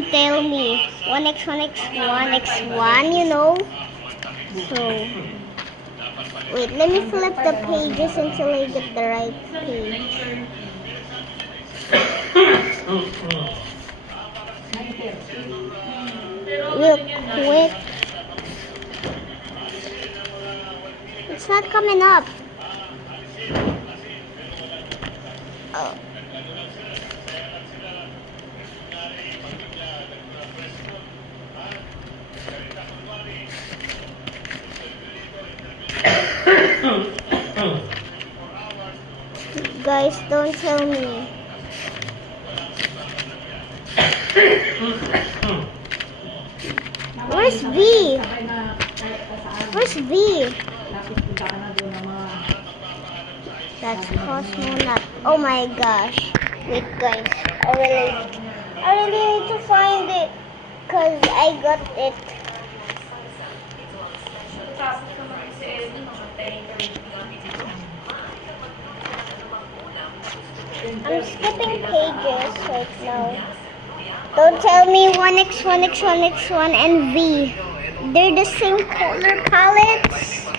don't tell me. 1x, 1x, 1x1, you know? So, wait, let me flip the pages until I get the right page. Real quick. It's not coming up. Oh. Guys, don't tell me. Where's V? Where's V? That's Cosmonaut. Oh my gosh. Wait guys, I really need to find it. Cause I got it. I'm skipping pages right now. Don't tell me 1x, 1x, 1x, 1 and V. They're the same color palettes.